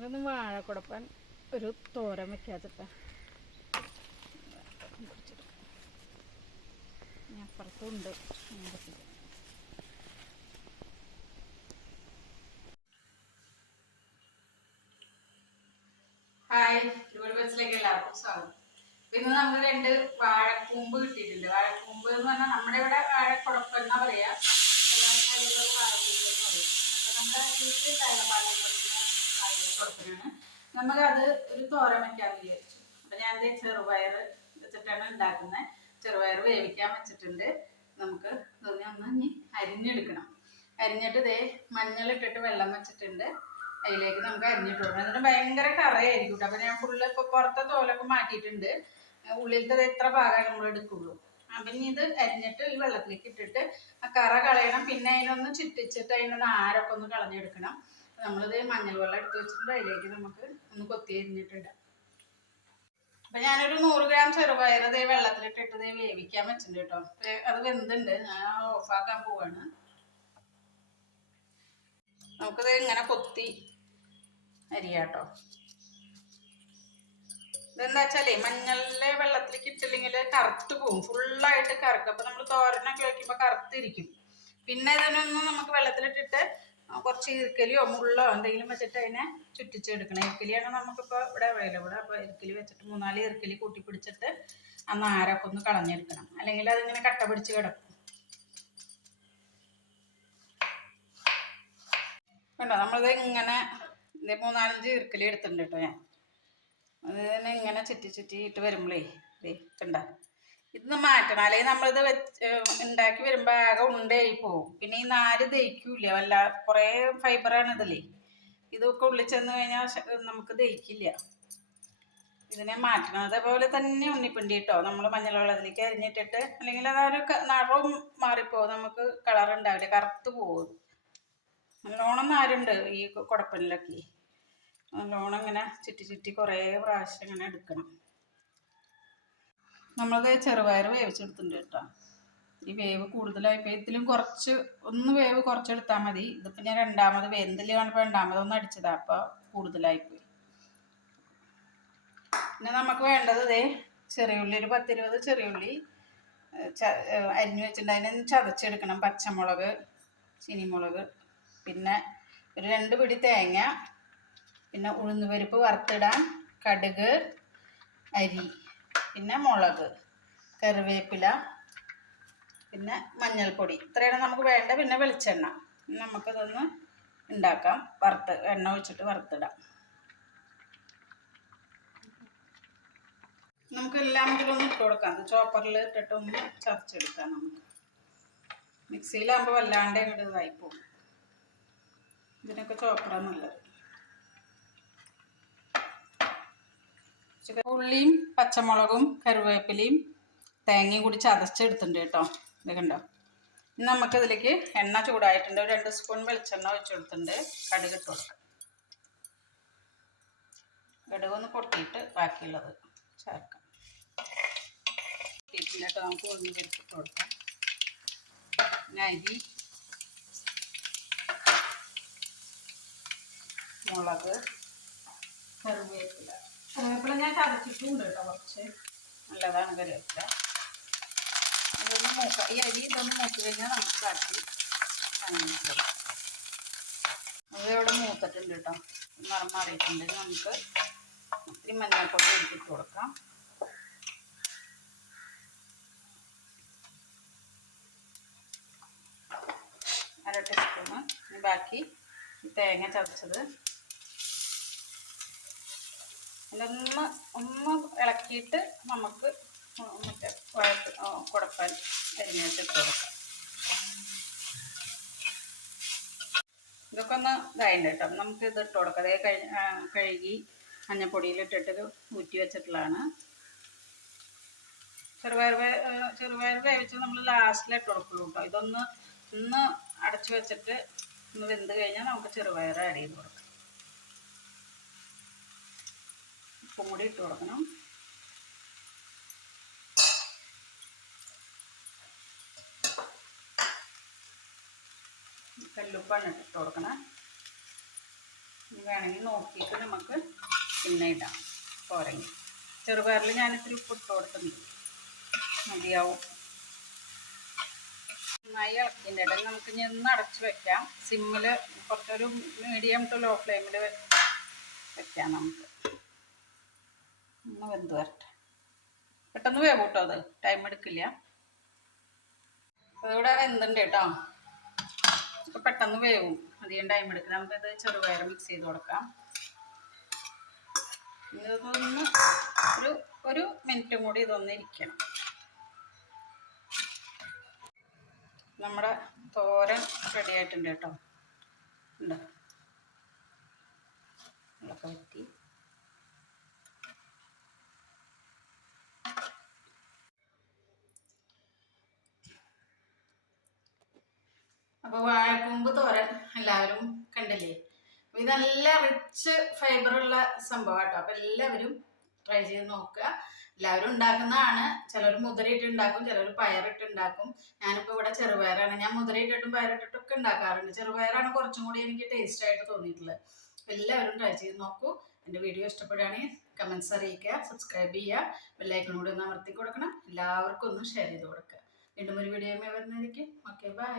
നമുക്കൊന്ന് വാഴക്കുടപ്പൻ ഒരു തോരൻ വെക്കാത്തിട്ട അപ്പുറത്തുണ്ട്. ഹായ് ബസ്സിലേക്ക് എല്ലാവർക്കും സ്വാഗതം. ഇന്ന് നമ്മൾ രണ്ട് വാഴക്കൂമ്പ് കിട്ടിയിട്ടുണ്ട്. വാഴക്കൂമ്പ് എന്ന് പറഞ്ഞാൽ നമ്മുടെ ഇവിടെ വാഴക്കുടപ്പ് എന്നാ പറയാ? നമ്മുടെ അതിലുള്ള വാഴക്കൂമ്പ് വാഴക്കുടപ്പിനാണ് നമുക്കത് ഒരു തോരൻ വയ്ക്കാൻ വിചാരിച്ചു. അപ്പൊ ഞാൻ ചെറുപയർ വെച്ചിട്ടാണ് ഉണ്ടാക്കുന്നത്. ചെറുപയർ വേവിക്കാൻ വെച്ചിട്ടുണ്ട്. നമുക്ക് ഇതൊന്ന് അരിഞ്ഞെടുക്കണം. അരിഞ്ഞിട്ട് ദേ മഞ്ഞളിട്ടിട്ട് വെള്ളം വെച്ചിട്ടുണ്ട്. അതിലേക്ക് നമുക്ക് അരിഞ്ഞിട്ട് കൊടുക്കണം. എന്നിട്ട് ഭയങ്കര കറയായിരിക്കും കേട്ടോ. അപ്പൊ ഞാൻ ഫുള്ള് ഇപ്പൊ പുറത്തെ തോലൊക്കെ മാറ്റിയിട്ടുണ്ട്. ഉള്ളിലത്തെ എത്ര ഭാഗമാണ് നമ്മൾ എടുക്കുള്ളൂ. അപ്പൊ ഇനി ഇത് അരിഞ്ഞിട്ട് ഈ വെള്ളത്തിലേക്ക് ഇട്ടിട്ട് ആ കറ കളയണം. പിന്നെ അതിനൊന്ന് ചുറ്റിച്ചിട്ട് അതിനൊന്ന് ആരൊക്കെ ഒന്ന് കളഞ്ഞെടുക്കണം. നമ്മളിത് മഞ്ഞൾ വെള്ളം എടുത്ത് വെച്ചിട്ടുണ്ട്. അതിലേക്ക് നമുക്ക് ഒന്ന് കൊത്തി അരിഞ്ഞിട്ടിടാം അപ്പൊ ഞാനൊരു നൂറ് ഗ്രാം ചെറുപയർ ദേ വെള്ളത്തിലിട്ടിട്ട് വേവിക്കാൻ വെച്ചിട്ടുണ്ട് കേട്ടോ. അത് വെന്തുണ്ട്. ഞാൻ ഓഫാക്കാൻ പോവാണ്. നമുക്കിത് ഇങ്ങനെ കൊത്തി അരിയാട്ടോ ഇതെന്താ വെച്ചാലേ മഞ്ഞളിലെ വെള്ളത്തിലേക്ക് ഇട്ടില്ലെങ്കിൽ കറുത്ത് പോകും ഫുള്ളായിട്ട് കറക്കും. അപ്പൊ നമ്മൾ തോരനൊക്കെ വയ്ക്കുമ്പോൾ കറുത്തിരിക്കും. പിന്നെ ഇതിനൊന്നും നമുക്ക് വെള്ളത്തിലിട്ടിട്ട് കുറച്ച് ഇരിക്കലിയോ മുള്ളോ എന്തെങ്കിലും വെച്ചിട്ട് അതിനെ ചുറ്റിച്ചെടുക്കണം. ഇരിക്കലിയാണ് നമുക്കിപ്പോൾ ഇവിടെ അവൈലബിൾ അപ്പോൾ ഇരിക്കലി വെച്ചിട്ട് മൂന്നാൽ ഇരിക്കലി കൂട്ടി പിടിച്ചിട്ട് ആ നാരൊക്കെ ഒന്ന് കളഞ്ഞെടുക്കണം. അല്ലെങ്കിൽ അതിങ്ങനെ കട്ട പിടിച്ച് കിടക്കും. കണ്ടോ? നമ്മളിത് ഇങ്ങനെ മൂന്നാലഞ്ച് ഇരിക്കലി എടുത്തിട്ടുണ്ട് കേട്ടോ ഞാൻ. അത് തന്നെ ഇങ്ങനെ ചുറ്റി ചുറ്റിയിട്ട് വരുമ്പോഴേ ഇതേ കണ്ട? ഇത് മാറ്റണം. അല്ലെങ്കിൽ നമ്മളിത് വെച്ച് ഉണ്ടാക്കി വരുമ്പോൾ ആകെ ഉണ്ടായി പോവും. പിന്നെ ഈ നാര് ദഹിക്കൂല വല്ല കുറേ ഫൈബറാണ് ഇതിലേ. ഇതൊക്കെ ഉള്ളിൽ ചെന്ന് കഴിഞ്ഞാൽ നമുക്ക് ദഹിക്കില്ല. ഇതിനെ മാറ്റണം. അതേപോലെ തന്നെ ഉണ്ണിപ്പിണ്ടി കേട്ടോ നമ്മൾ മഞ്ഞൾ വെള്ളത്തിലേക്ക് അരിഞ്ഞിട്ടിട്ട് അല്ലെങ്കിൽ അതൊരു നിറവും മാറിപ്പോവും. നമുക്ക് കളർ ഉണ്ടാവില്ല. കറുത്ത് പോകും നല്ലോണം നാരുണ്ട് ഈ കുടപ്പനിലൊക്കെ. നല്ലോണം ഇങ്ങനെ ചുറ്റി ചുറ്റി കുറേ പ്രാവശ്യം ഇങ്ങനെ എടുക്കണം. നമ്മളത് ചെറുപയർ വേവിച്ചെടുത്തിട്ടുണ്ട് കേട്ടോ. ഈ വേവ് കൂടുതലായിപ്പോൾ ഇതിലും കുറച്ച് ഒന്ന് വേവ് കുറച്ചെടുത്താൽ മതി. ഇതിപ്പോൾ ഞാൻ രണ്ടാമത് വെന്തിൽ കാണുമ്പോൾ ഒന്ന് അടിച്ചതാ അപ്പോൾ കൂടുതലായിപ്പോയി. പിന്നെ നമുക്ക് വേണ്ടത് ഇതേ ചെറിയുള്ളി ഒരു പത്തിരുപത് ചെറിയുള്ളി അരിഞ്ഞു വെച്ചിട്ടുണ്ട്. അതിനെ ചതച്ചെടുക്കണം. പച്ചമുളക് ചീനിമുളക് പിന്നെ ഒരു രണ്ട് പിടി തേങ്ങ പിന്നെ ഉഴുന്നുപരിപ്പ് വറുത്തിടാൻ കടുക് അരി. പിന്നെ മുളക് കറിവേപ്പില പിന്നെ മഞ്ഞൾപ്പൊടി. ഇത്രയാണ് നമുക്ക് വേണ്ട പിന്നെ വെളിച്ചെണ്ണ. നമുക്കിതൊന്ന് ഉണ്ടാക്കാം. വറുത്ത് എണ്ണ ഒഴിച്ചിട്ട് വറുത്തിടാം. നമുക്ക് എല്ലാം ഇതിലൊന്ന് ഇട്ട് കൊടുക്കാം. ചോപ്പറിൽ ഇട്ടിട്ട് ഒന്ന് ചതച്ചെടുക്കാം നമുക്ക്. മിക്സിയിലാകുമ്പോൾ വല്ലാണ്ട് ഇങ്ങോട്ട് ഇതായി പോകും ഇതിനൊക്കെ ചോപ്പറാണ് നല്ലത്. ഇച്ചിരി ഉള്ളിയും പച്ചമുളകും കറിവേപ്പിലയും തേങ്ങയും കൂടി ചതച്ചെടുത്തിട്ടുണ്ട് കേട്ടോ. ഇത് കണ്ടോ? ഇനി നമുക്കിതിലേക്ക് എണ്ണ ചൂടായിട്ടുണ്ട്. ഒരു രണ്ട് സ്പൂൺ വെളിച്ചെണ്ണ ഒഴിച്ചെടുത്തിട്ടുണ്ട് കടുക് ഇട്ട് കൊടുക്കാം. കടുക് ഒന്ന് ബാക്കിയുള്ളത് ചേർക്കാം. പൊട്ടിയിട്ടില്ല കേട്ടോ നമുക്ക് ഒന്ന് പരിപ്പിട്ട് കൊടുക്കാം. പിന്നെ അരി മുളക് കറിവേപ്പില. കറിവേപ്പില ഞാൻ ചതച്ചിട്ടുണ്ട് കേട്ടോ കുറച്ച്. നല്ലതാണ് കറിവേപ്പില. ഇതൊന്ന് മൂക്ക അരി ഇതൊന്ന് മൂത്ത് കഴിഞ്ഞാൽ കൊടുക്കാം അത് ഇവിടെ മൂത്തിട്ടുണ്ട് കേട്ടോ. നിറം മാറിയിട്ടുണ്ട്. നമുക്ക് ഇത്തിരി മഞ്ഞൾപ്പൊടി എടുത്തിട്ട് കൊടുക്കാം. അര ടീസ്പൂണ്. ബാക്കി തേങ്ങ ചതച്ചത് ഇതൊന്ന് ഒന്ന് ഇളക്കിയിട്ട് നമുക്ക് മറ്റേ വഴത്ത് കൊടുക്കാൻ അരിഞ്ഞിട്ട് കൊടുക്കാം. ഇതൊക്കെ ഒന്ന് ഇതായിട്ട് കേട്ടോ. നമുക്ക് ഇത് ഇട്ട് കൊടുക്കാം. അതേ കഴി കഴുകി മഞ്ഞപ്പൊടിയിലിട്ടിട്ട് ഊറ്റി വെച്ചിട്ടുള്ളതാണ്. ചെറുപയർ ചെറുപയർ വേവിച്ച് നമ്മൾ ലാസ്റ്റിൽ ഇട്ട് കൊടുക്കുള്ളൂ കേട്ടോ. ഇതൊന്ന് ഒന്ന് അടച്ചു വെച്ചിട്ട് ഒന്ന് വെന്ത് കഴിഞ്ഞാൽ നമുക്ക് ചെറുപയർ ആഡ് ചെയ്ത് കൊടുക്കാം. ഉപ്പും കൂടി ഇട്ട് കൊടുക്കണം. കല്ലുപ്പാണ് ഇട്ട് കൊടുക്കണം. വേണമെങ്കിൽ നോക്കിയിട്ട് നമുക്ക് പിന്നെ ഇടാം. പോരെങ്കിൽ ചെറുപയറിൽ ഞാനിത്തിരി ഉപ്പ് ഇട്ട് കൊടുക്കുന്നുണ്ട് മതിയാവും. നന്നായി ഇളക്കിന്റെ ഇടയിൽ നമുക്ക് ഇനി ഒന്ന് അടച്ച് വെക്കാം. സിമ്മിൽ കുറച്ചൊരു മീഡിയം ടു ലോ ഫ്ലെയിമിൽ വെക്കാം നമുക്ക്. ഒന്ന് വെന്ത് വരട്ടെ. പെട്ടെന്ന് വേവും കേട്ടോ അത്? ടൈം എടുക്കില്ല. ഇവിടെ വെന്തുണ്ട് കേട്ടോ. അപ്പോൾ പെട്ടെന്ന് വേവും. അധികം ടൈം എടുക്കില്ല. നമുക്കിത് ചെറുപയർ മിക്സ് ചെയ്ത് കൊടുക്കാം. ഇതൊന്ന് ഒരു ഒരു മിനിറ്റും കൂടി ഇതൊന്ന് ഇരിക്കണം. നമ്മുടെ തോരൻ റെഡി ആയിട്ടുണ്ട് കേട്ടോ. ഉണ്ട്? വറ്റി അപ്പോൾ വാഴക്കൂമ്പ് തോരൻ എല്ലാവരും കണ്ടില്ലേ? അപ്പൊ ഇത് നല്ല റിച്ച് ഫൈബറുള്ള സംഭവം കേട്ടോ അപ്പോൾ എല്ലാവരും ട്രൈ ചെയ്ത് നോക്കുക. എല്ലാവരും ഉണ്ടാക്കുന്നതാണ്. ചിലർ മുതിരയിട്ട് ഉണ്ടാക്കും ചിലർ പയറിട്ട് ഉണ്ടാക്കും. ഞാനിപ്പോൾ ഇവിടെ ചെറുപയറാണ്. ഞാൻ മുതിരയിട്ടിട്ടും പയറിട്ടിട്ടും ഒക്കെ ഉണ്ടാക്കാറുണ്ട്. ചെറുപയറാണ് കുറച്ചും കൂടി എനിക്ക് ടേസ്റ്റ് ആയിട്ട് തോന്നിയിട്ടുള്ളത്. എല്ലാവരും ട്രൈ ചെയ്ത് നോക്കൂ. എന്റെ വീഡിയോ ഇഷ്ടപ്പെടുകയാണെങ്കിൽ കമന്റ്സ് അറിയിക്കുക സബ്സ്ക്രൈബ് ചെയ്യുക. ബെല്ലൈക്കൺ ഒന്ന് അമർത്തി കൊടുക്കണം. എല്ലാവർക്കും ഒന്ന് ഷെയർ ചെയ്ത് കൊടുക്കുക. വീണ്ടും ഒരു വീഡിയോ വരുന്നതായിരിക്കും. Okay bye